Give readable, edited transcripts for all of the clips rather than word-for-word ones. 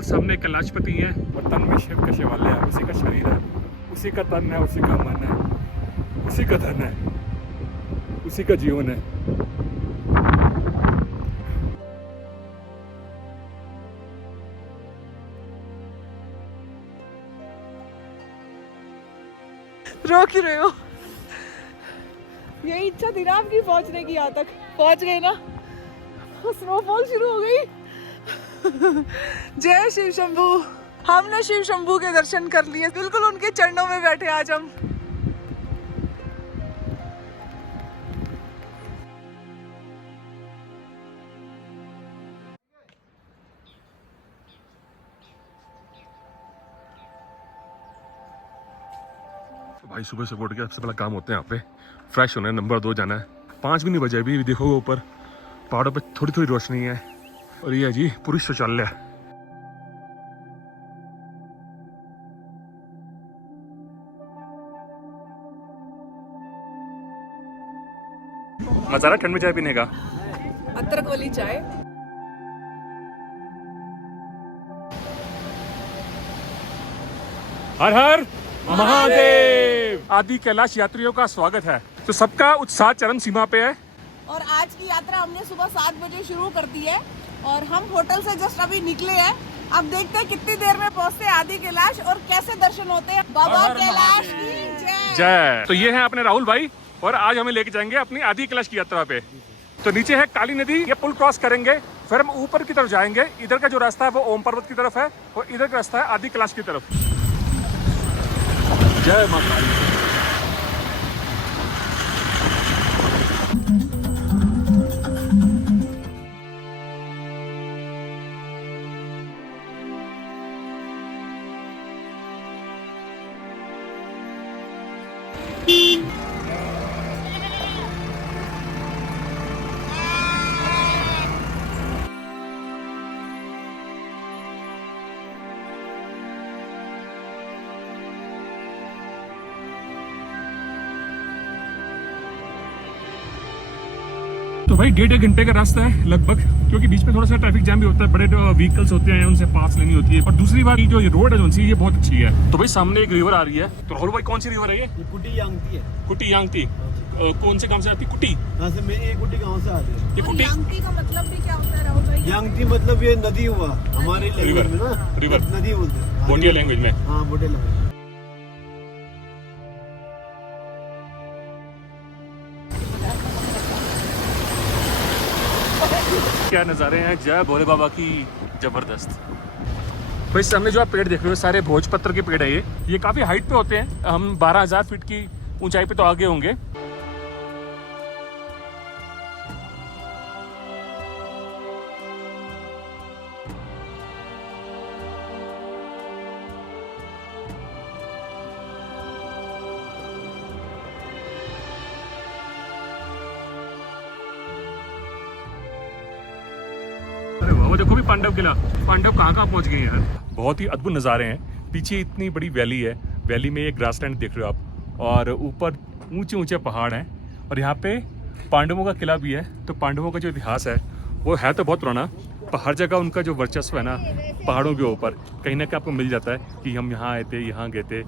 बिल्कुल सामने कैलाशपति है और तन में शिव का शिवालय है, उसी का शरीर है, उसी का तन है, उसी का मन है, उसी का धन है, उसी का जीवन है। रोक ही रहे हो। यही इच्छा थी ना आपकी पहुंचने की, यहाँ तक पहुंच गए ना, स्नोफॉल शुरू हो गई। जय शिव शंभू। हमने शिव शंभू के दर्शन कर लिए, बिल्कुल उनके चरणों में बैठे आज हम। भाई सुबह से उठ के सबसे पहला काम होता है यहाँ पे फ्रेश होना है, नंबर 2 जाना है। 5 भी नहीं बजे अभी, देखो ऊपर पहाड़ों पे थोड़ी थोड़ी रोशनी है और ये है जी पुरुष शौचालय। मजा आ रहा ठंड में चाय पीने का। अदरक वाली चाय। हर हर महादेव। आदि कैलाश यात्रियों का स्वागत है। तो सबका उत्साह चरम सीमा पे है और आज की यात्रा हमने सुबह 7 बजे शुरू कर दी है और हम होटल से जस्ट अभी निकले हैं। अब देखते हैं कितनी देर में पहुंचते हैं आदि कैलाश और कैसे दर्शन होते हैं। बाबा कैलाश की जय। जय। तो ये है अपने राहुल भाई और आज हमें लेके जाएंगे अपनी आदि कैलाश की यात्रा पे। तो नीचे है काली नदी, ये पुल क्रॉस करेंगे, फिर हम ऊपर की तरफ जाएंगे। इधर का जो रास्ता है वो ओम पर्वत की तरफ है और इधर का रास्ता है आदि कैलाश की तरफ। जय माता दी। तो भाई 1.5 घंटे का रास्ता है लगभग, क्योंकि बीच में थोड़ा सा ट्रैफिक जाम भी होता है, बड़े व्हीकल्स होते हैं, उनसे पास लेनी होती है। और दूसरी बात जो ये रोड है जो ये बहुत अच्छी है। तो भाई सामने एक रिवर आ रही है। तो राहुल भाई कौन सी रिवर है ये? कुटी यांगती है। कुटी यांगती। कौन से गांव से आती? कुटी। यहाँ से मेरी कुटी गांव से आती है। ये कुटी यांगती का मतलब भी क्या होता है राहुल भाई? यांगती मतलब ये नदी हुआ हमारे लैंग्वेज में ना, रिवर नदी बोलते हैं भोटिया लैंग्वेज में। हाँ भोटिया लैंग्वेज। क्या नज़ारे हैं, जय भोले बाबा की, जबरदस्त। भाई सामने जो आप पेड़ देख रहे हो सारे भोजपत्र के पेड़ है। ये काफ़ी हाइट पे होते हैं। हम 12,000 फीट की ऊंचाई पे तो आगे होंगे। वो देखो भी पांडव किला। पांडव कहाँ पहुंच गए यार। बहुत ही अद्भुत नज़ारे हैं। पीछे इतनी बड़ी वैली है, वैली में ये ग्रास लैंड देख रहे हो आप, और ऊपर ऊंचे ऊंचे पहाड़ हैं और यहाँ पे पांडवों का किला भी है। तो पांडवों का जो इतिहास है वो है तो बहुत पुराना, पर हर जगह उनका जो वर्चस्व है ना पहाड़ों के ऊपर, कहीं ना कहीं आपको मिल जाता है कि हम यहाँ आए थे, यहाँ गए थे।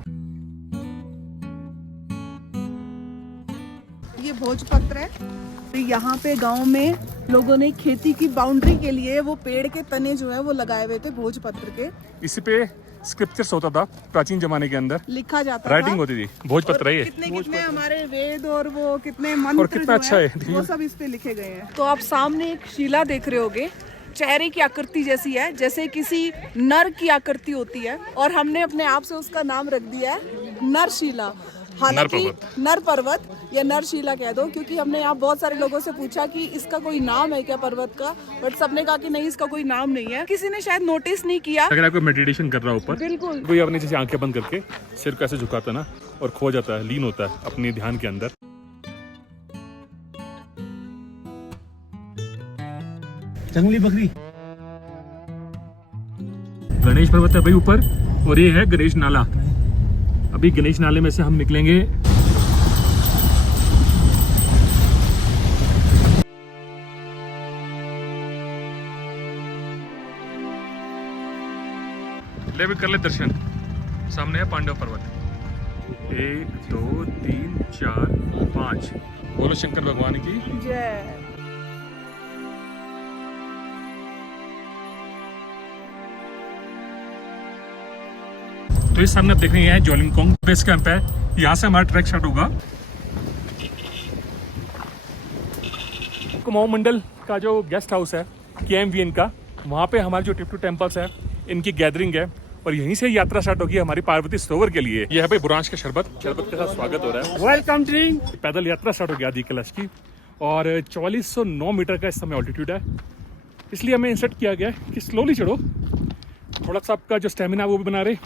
ये भोजपत्र है। यहाँ पे गांव में लोगों ने खेती की बाउंड्री के लिए वो पेड़ के तने जो है वो लगाए हुए थे भोजपत्र के। इसी पे स्क्रिप्चर्स होता था प्राचीन जमाने के अंदर, लिखा जाता राइटिंग था। होती थी। भोजपत्र है ये। कितने हमारे वेद और वो कितने मंत्र और कितना अच्छा है वो सब इस पे लिखे गए हैं। तो आप सामने एक शिला देख रहे होगे, चेहरे की आकृति जैसी है, जैसे किसी नर की आकृति होती है, और हमने अपने आप से उसका नाम रख दिया है नरशिला। हालांकि नर पर्वत या नरशिला कह दो, क्योंकि हमने यहाँ बहुत सारे लोगों से पूछा कि इसका कोई नाम है क्या पर्वत का, बट सबने कहा कि नहीं, इसका कोई नाम नहीं है। किसी ने शायद नोटिस नहीं किया। अगर आपको मेडिटेशन कर रहा है ऊपर, बिल्कुल कोई अपनी जैसे आंखें बंद करके सिर को ऐसे झुकाता है ना और खो जाता है, लीन होता है अपने ध्यान के अंदर। जंगली बकरी। गणेश पर्वत है भाई ऊपर, और ये है गणेश नाला। अभी गणेश नाले में से हम निकलेंगे। ले भी कर ले दर्शन। सामने है पांडव पर्वत। 1 2 3 4 5। बोलो शंकर भगवान की जय। तो इस सामने आप देख रहे हैं जोलिंगकोंग बेस कैंप है। यहाँ से हमारा ट्रैक स्टार्ट होगा। कुमाऊं मंडल का जो गेस्ट हाउस है KMVN का, वहाँ पे हमारे जो टिप्टू टेम्पल्स है इनकी गैदरिंग है और यहीं से यात्रा स्टार्ट होगी हमारी पार्वती सरोवर के लिए। यह है भाई बुरांश का शरबत के साथ स्वागत हो रहा है। Welcome drink. पैदल यात्रा स्टार्ट हो गई आदि कैलाश की और 4409 मीटर का इस समय ऑल्टीट्यूड है। इसलिए हमें इंस्ट्रक्ट किया गया है कि स्लोली चढ़ो, थोड़ा सा आपका जो स्टेमिना वो भी बना रहे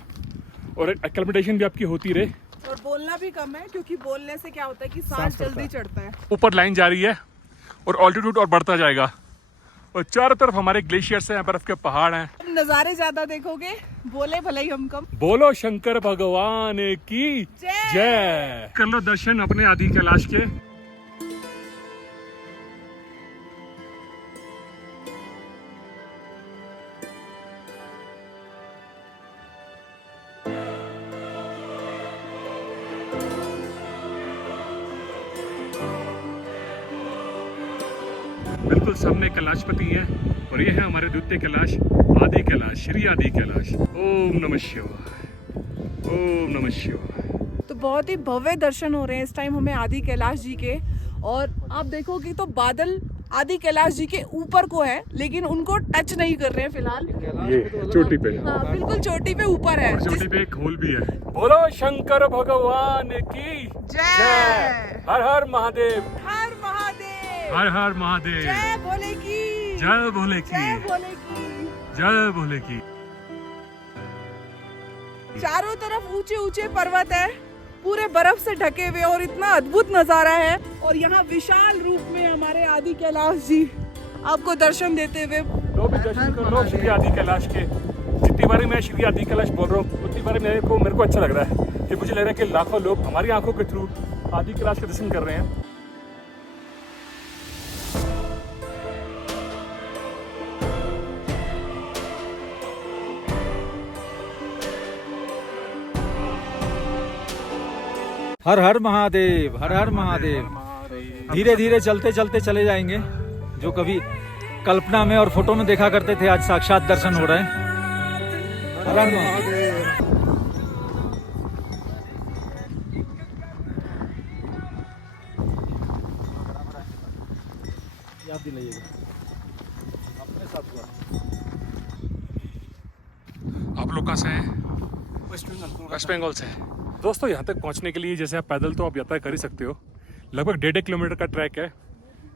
और एक्लेमेटेशन भी आपकी होती रहे। और बोलना भी कम है, क्योंकि बोलने से क्या होता है कि सांस जल्दी चढ़ता है। ऊपर लाइन जा रही है और ऑल्टीट्यूड और बढ़ता जाएगा और चारों तरफ हमारे ग्लेशियर्स हैं, बर्फ के पहाड़ हैं। नज़ारे ज्यादा देखोगे, बोले भले ही हम कम। बोलो शंकर भगवान की जय। जय। कर लो दर्शन अपने आदि कैलाश के। बिल्कुल सामने कैलाशपति है और ये है हमारे द्वितीय कैलाश आदि कैलाश, श्री आदि कैलाश। ओम नमः शिवाय, ओम नमः शिवाय। तो बहुत ही भव्य दर्शन हो रहे हैं इस टाइम हमें आदि कैलाश जी के। और आप देखोगे तो बादल आदि कैलाश जी के ऊपर को है, लेकिन उनको टच नहीं कर रहे हैं फिलहाल। ये चोटी पे, हाँ बिल्कुल चोटी पे ऊपर है। चोटी पे एक होल भी है। बोलो शंकर भगवान की जय। हर हर महादेव, हर महादेव, हर हर महादेव। जय भोले की, जय भोले की, जय भोले की, जय भोले की। चारों तरफ ऊंचे ऊंचे पर्वत है, पूरे बर्फ से ढके हुए और इतना अद्भुत नजारा है। और यहाँ विशाल रूप में हमारे आदि कैलाश जी आपको दर्शन देते हुए। लो भी दर्शन कर लो श्री आदि कैलाश के। जितनी बारी मैं श्री आदि कैलाश बोल रहा हूँ उतनी बारी मेरे को अच्छा लग रहा है कि मुझे लग रहा है कि लाखों लोग हमारी आंखों के थ्रू आदि कैलाश के दर्शन कर रहे हैं। हर हर महादेव, हर हर महादेव। धीरे धीरे चलते चलते चले जाएंगे। जो कभी कल्पना में और फोटो में देखा करते थे, आज साक्षात दर्शन हो रहे हैं। हर हर महादेव। याद दिलाइएगा अपने साथ हुआ। आप लोग कहाँ से हैं? वेस्ट बंगाल से। दोस्तों यहाँ तक पहुँचने के लिए जैसे आप पैदल तो आप यात्रा कर ही सकते हो। लगभग 1.5 किलोमीटर का ट्रैक है।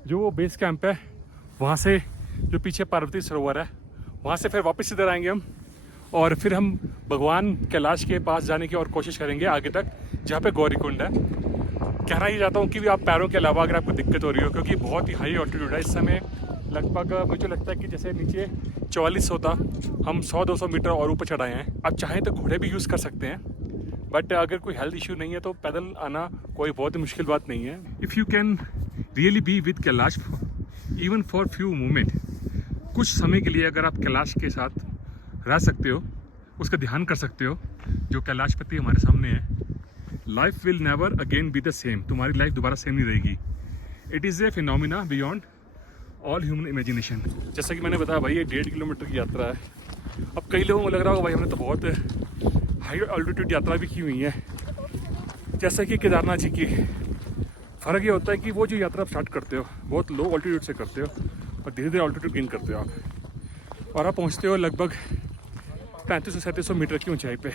जो वो बेस कैंप है वहाँ से जो पीछे पार्वती सरोवर है वहाँ से फिर वापस इधर आएंगे हम और फिर हम भगवान कैलाश के पास जाने की और कोशिश करेंगे आगे तक, जहाँ पे गौरीकुंड है। कहना ही चाहता हूँ कि भी आप पैरों के अलावा अगर आपको दिक्कत हो रही हो, क्योंकि बहुत ही हाई ऑल्टीट्यूड है इस समय। लगभग मुझे लगता है कि जैसे नीचे 4400 था, हम 100-200 मीटर और ऊपर चढ़ाए हैं। आप चाहें तो घोड़े भी यूज़ कर सकते हैं, बट अगर कोई हेल्थ इशू नहीं है तो पैदल आना कोई बहुत ही मुश्किल बात नहीं है। If you can really be with Kailash even for few moment, कुछ समय के लिए अगर आप कैलाश के साथ रह सकते हो, उसका ध्यान कर सकते हो जो कैलाशपति हमारे सामने है, life will never again be the same. तुम्हारी लाइफ दोबारा सेम नहीं रहेगी। It is a phenomena beyond all human imagination. जैसा कि मैंने बताया भाई, ये 1.5 किलोमीटर की यात्रा है। अब कई लोगों को लग रहा होगा भाई हमने तो बहुत हाई ऑल्टीट्यूड यात्रा भी की हुई है, जैसा कि केदारनाथ जी की। फ़र्क ये होता है कि वो जो यात्रा आप स्टार्ट करते हो बहुत लो ऑल्टीट्यूड से करते हो और धीरे धीरे ऑल्टीट्यूड गेन करते हो आप, और आप पहुंचते हो लगभग 3500-3700 मीटर की ऊंचाई पे।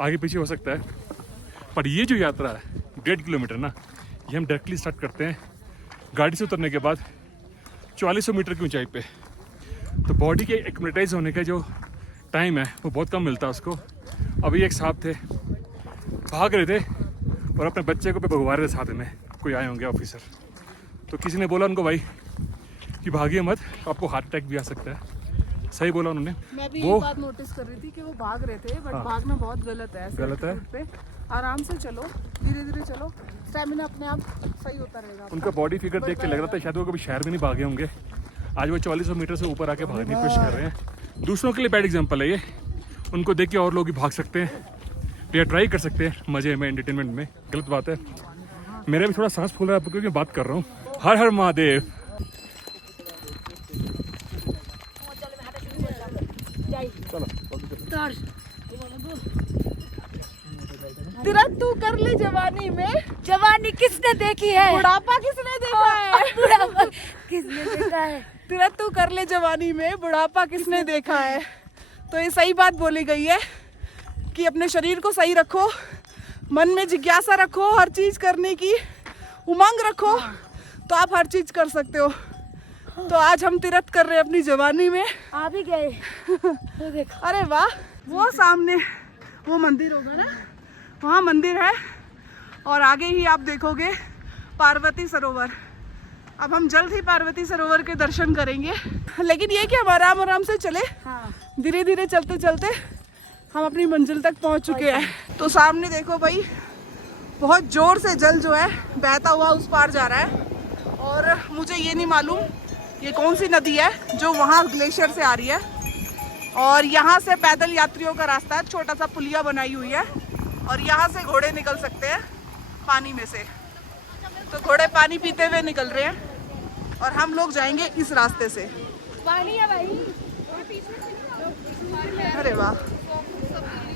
आगे पीछे हो सकता है, पर ये जो यात्रा है 1.5 किलोमीटर ना, ये हम डायरेक्टली स्टार्ट करते हैं गाड़ी से उतरने के बाद 4400 मीटर की ऊंचाई पे। तो बॉडी के एक्लेमेटाइज होने का जो टाइम है वो बहुत कम मिलता है उसको। अभी एक साहब थे, भाग रहे थे और अपने बच्चे को पे भगवा रहे थे साथ में, कोई आए होंगे ऑफिसर। तो किसी ने बोला उनको भाई कि भागिए मत, आपको हार्ट अटैक भी आ सकता है। सही बोला उन्होंने। मैं भी वो ये बात नोटिस कर रही थी कि वो भाग रहे थे, बट भागना बहुत गलत है। ऐसे गलत है। route पे आराम से चलो, धीरे धीरे चलो, स्टेमिना अपने आप सही होता रहेगा। उनका बॉडी फिगर देख के लग रहा था शायद वो कभी शहर में नहीं भागे होंगे। आज वो 4400 मीटर से ऊपर आके भागने की कोशिश कर रहे हैं। दूसरों के लिए बैड एग्जाम्पल है ये, उनको देख के और लोग भी भाग सकते हैं या ट्राई कर सकते हैं मज़े में, एंटरटेनमेंट में। गलत बात है। मेरा भी थोड़ा सांस फूल रहा है क्योंकि मैं बात कर रहा हूँ। हर हर महादेव। तिरक तू कर ली जवानी में, जवानी किसने देखी है? बुढ़ापा किसने देखा है? बुढ़ापा किसने देखा है? तिरक तू कर ले जवानी में, बुढ़ापा किसने देखा है। तो ये सही बात बोली गई है कि अपने शरीर को सही रखो, मन में जिज्ञासा रखो, हर चीज करने की उमंग रखो, तो आप हर चीज कर सकते हो। तो आज हम तीर्थ कर रहे हैं अपनी जवानी में। आ भी गए। वो देखो। अरे वाह, वो सामने वो मंदिर होगा ना, वहाँ मंदिर है और आगे ही आप देखोगे पार्वती सरोवर। अब हम जल्द ही पार्वती सरोवर के दर्शन करेंगे, लेकिन ये कि हम आराम आराम से चले। हाँ। धीरे धीरे चलते चलते हम अपनी मंजिल तक पहुंच चुके हैं। तो सामने देखो भाई, बहुत जोर से जल जो है बहता हुआ उस पार जा रहा है। और मुझे ये नहीं मालूम ये कौन सी नदी है जो वहाँ ग्लेशियर से आ रही है। और यहाँ से पैदल यात्रियों का रास्ता है, छोटा सा पुलिया बनाई हुई है और यहाँ से घोड़े निकल सकते हैं पानी में से। तो घोड़े पानी पीते हुए निकल रहे हैं और हम लोग जाएंगे इस रास्ते से। पानी है भाई। अरे वाह,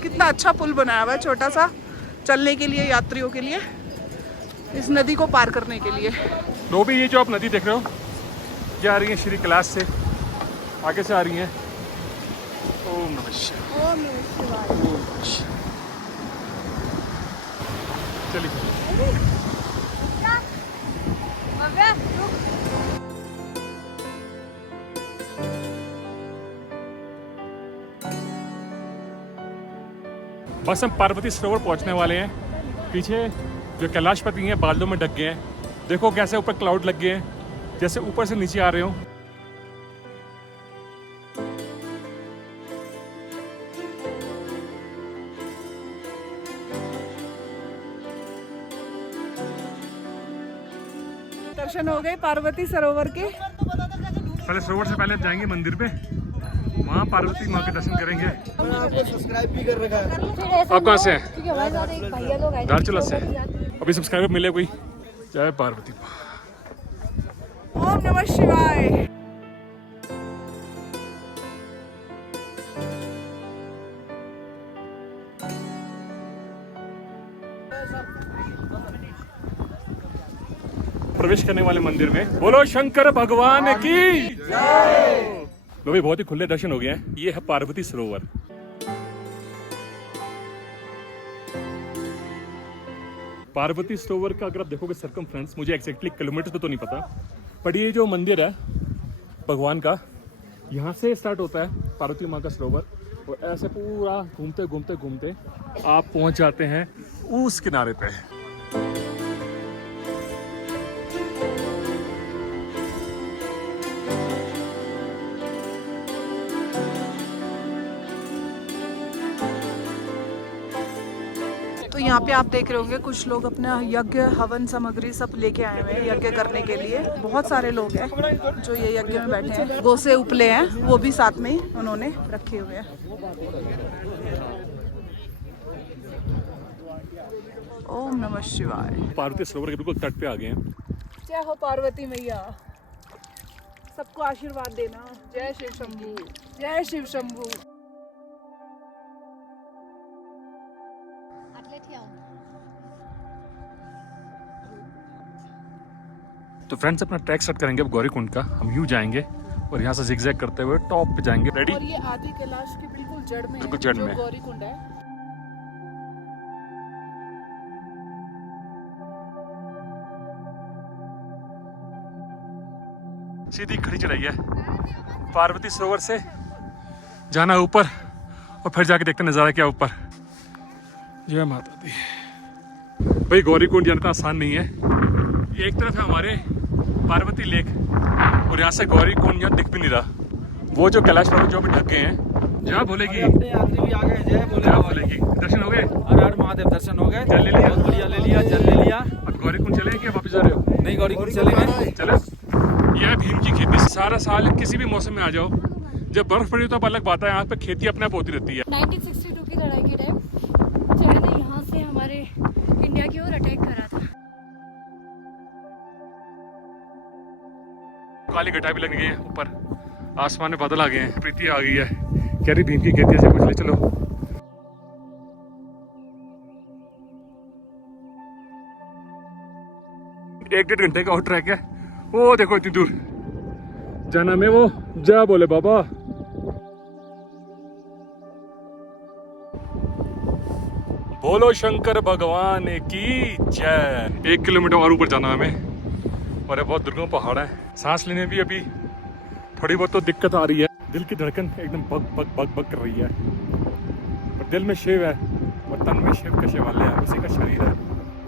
कितना अच्छा पुल बनाया हुआ है, छोटा सा चलने के लिए, यात्रियों के लिए, इस नदी को पार करने के लिए। तो भी ये जो आप नदी देख रहे हो, ये आ रही है श्री कैलाश से, आगे से आ रही हैं। ओम नमः शिवाय। ओम नमः शिवाय। चलिए भव्या, रुक। बस हम पार्वती सरोवर पहुंचने वाले हैं। पीछे जो कैलाशपति हैं बादलों में ढक गए हैं। देखो कैसे ऊपर क्लाउड लग गए हैं, जैसे ऊपर से नीचे आ रहे हो। दर्शन हो गए पार्वती सरोवर के। पहले सरोवर से पहले जाएंगे मंदिर पे, वहाँ पार्वती माँ के दर्शन करेंगे। आपको सब्सक्राइब भी कर रखा है। आप कहाँ से हैं? क्योंकि हमारे साथ एक भैया लोग आए थे। दारचूला से। अभी सब्सक्राइबर मिले कोई? जय पार्वती। ओम नमः शिवाय। प्रवेश करने वाले मंदिर में बोलो शंकर भगवान की जय। लो भाई, बहुत ही खुले दर्शन हो गए हैं। ये है पार्वती सरोवर। पार्वती सरोवर का अगर आप देखोगे सर्कमफ्रेंस, मुझे एक्जैक्टली किलोमीटर पे तो नहीं पता, बट ये जो मंदिर है भगवान का, यहाँ से स्टार्ट होता है पार्वती माँ का सरोवर और ऐसे पूरा घूमते घूमते घूमते आप पहुँच जाते हैं उस किनारे पे। तो यहाँ पे आप देख रहे होंगे कुछ लोग अपना यज्ञ हवन सामग्री सब लेके आए हुए हैं यज्ञ करने के लिए। बहुत सारे लोग हैं जो ये यज्ञ में बैठे हैं। गोसे उपले हैं, वो भी साथ में ही उन्होंने रखे हुए हैं। ओम नमः शिवाय। पार्वती सरोवर के बिल्कुल तट पे आ गए हैं। जय हो पार्वती मैया, सबको आशीर्वाद देना। जय शिव शंभू, जय शिव शंभू। तो फ्रेंड्स, अपना ट्रैक स्टार्ट करेंगे अब गौरीकुंड का। हम यूं जाएंगे और यहाँ से जिगजैग करते हुए टॉप पे जाएंगे। रेडी? और ये आदि कैलाश के बिल्कुल जड़ में, बिल्कुल जड़ जो में। गौरीकुंड है। सीधी खड़ी चढ़ाई है पार्वती सरोवर से, जाना ऊपर और फिर जाके देखते नज़ारा क्या ऊपर। जय माता दी। भाई गौरीकुंड जाना तो आसान नहीं है। ये एक तरफ है हमारे पार्वती लेक और यहाँ से गौरीकुंड यहाँ दिख भी नहीं रहा। वो जो कैलाश पर्वत जो अभी ढक गए हैं, जहाँ बोलेगी अपने यात्री भी आ गए। जय बोले, जहाँ बोलेगी। दर्शन हो गए? हर हर महादेव। दर्शन हो गए। जल ले लिया? बहुत बढ़िया, ले लिया, जल ले लिया। अब गौरीकुंड चले कि वापस जा रहे हो? नहीं, गौरीकुंड चलेंगे। चलो। यह भीम की खेती, सारा साल किसी भी मौसम में आ जाओ, जब बर्फ पड़ी तो अब अलग बात है, यहाँ पे खेती अपने आप होती रहती है। 1962 की लड़ाई के टाइम चाइना यहाँ से हमारे इंडिया की ओर अटैक करा था। काली घटा भी लग गई है, ऊपर आसमान में बादल आ गए हैं। प्रीति आ गई है, कह रही भीम की खेती से कुछ ले चलो। एक 1.5 घंटे का और ट्रैक है। वो देखो इतनी दूर जाना में, वो जा बोले बाबा। बोलो शंकर भगवान की जय। 1 किलोमीटर और ऊपर जाना हमें, और ये बहुत दुर्गम पहाड़ है। सांस लेने भी अभी थोड़ी बहुत तो दिक्कत आ रही है। दिल की धड़कन एकदम बग बग बग बग कर रही है, पर दिल में शिव है और तन में शिव के शिवालय है। उसी का शरीर है,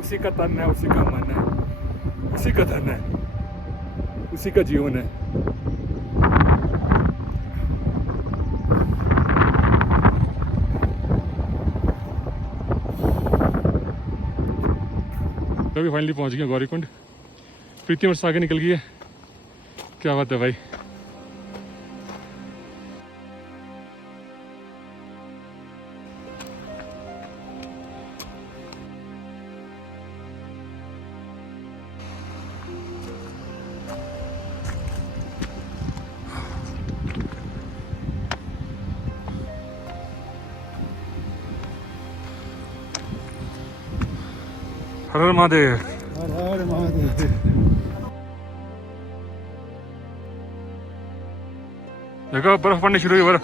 उसी का तन है, उसी का मन है, उसी का धन है, उसी का जीवन है। अभी फाइनली पहुंच गया गौरीकुंड। प्रीति मेरे से आगे निकल गई है। क्या बात है भाई। हर हर महादेव। हर हर महादेव। देखो बर्फ पड़नी शुरू हुई। बर्फ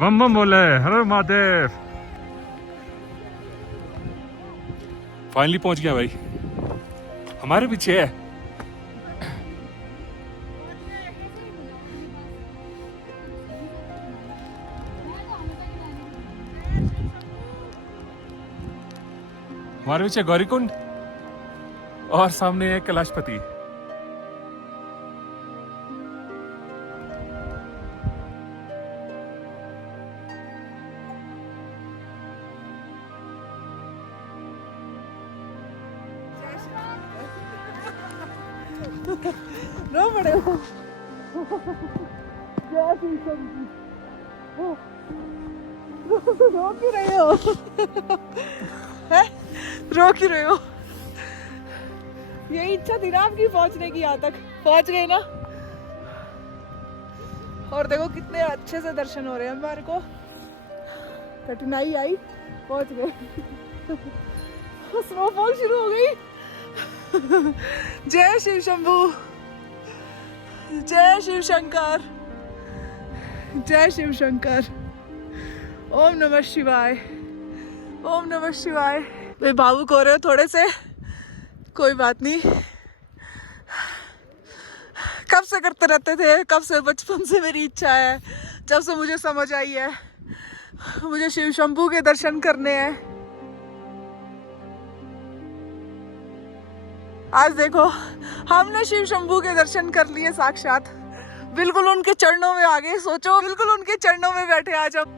बम बम बोले, हर हर महादेव। फाइनली पहुंच गया भाई, हमारे पीछे है। हमारे पीछे गौरीकुंड और सामने है कैलाशपति। रो पड़े हो। जय श्री शंकर। रो क्यों रहे हो? हैं? रो क्यों रहे हो? यही इच्छा थी ना आपकी पहुंचने की, यहाँ तक पहुंच गए ना। और देखो कितने अच्छे से दर्शन हो रहे हैं हमारे को। कठिनाई आई, पहुंच गए। स्नोफॉल शुरू हो गई। जय शिव शंभू, जय शिव शंकर, जय शिव शंकर। ओम नमः शिवाय, ओम नमः शिवाय। वे भावुक हो रहे हो थोड़े से, कोई बात नहीं। कब से करते रहते थे, कब से, बचपन से मेरी इच्छा है। जब से मुझे समझ आई है, मुझे शिव शंभू के दर्शन करने हैं। आज देखो हमने शिव शंभू के दर्शन कर लिए साक्षात, बिल्कुल उनके चरणों में आ गए। सोचो, बिल्कुल उनके चरणों में बैठे आज हम।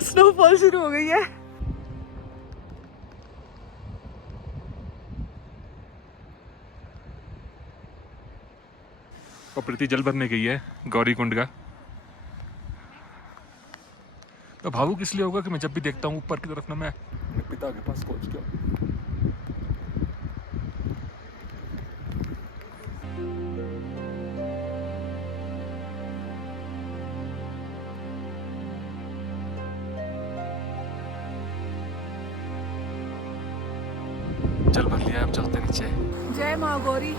स्नोफॉल शुरू हो गई है। और प्रीति जल भरने गई है गौरीकुंड का। तो भावुक इसलिए होगा कि मैं जब भी देखता हूँ ऊपर की तरफ ना, मैं अपने पिता के पास पहुंच गया। जल भर लिया, अब चलते नीचे। जय माँ गौरी।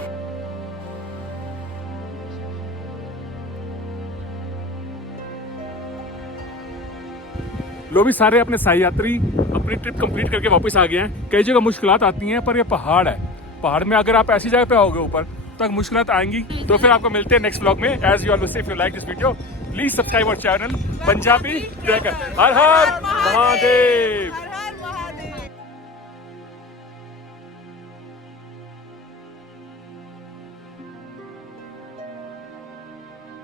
लो भी सारे अपने साई यात्री अपनी ट्रिप कंप्लीट करके वापस आ गए हैं। कई जगह मुश्किलात आती हैं, पर ये पहाड़ है। पहाड़ में अगर आप ऐसी जगह पे आओगे ऊपर, तो मुश्किलात आएंगी। तो फिर आपको मिलते हैं नेक्स्ट व्लॉग में। As you always say, if you like this video, please subscribe our channel Punjabi tracker. हर हर महादेव।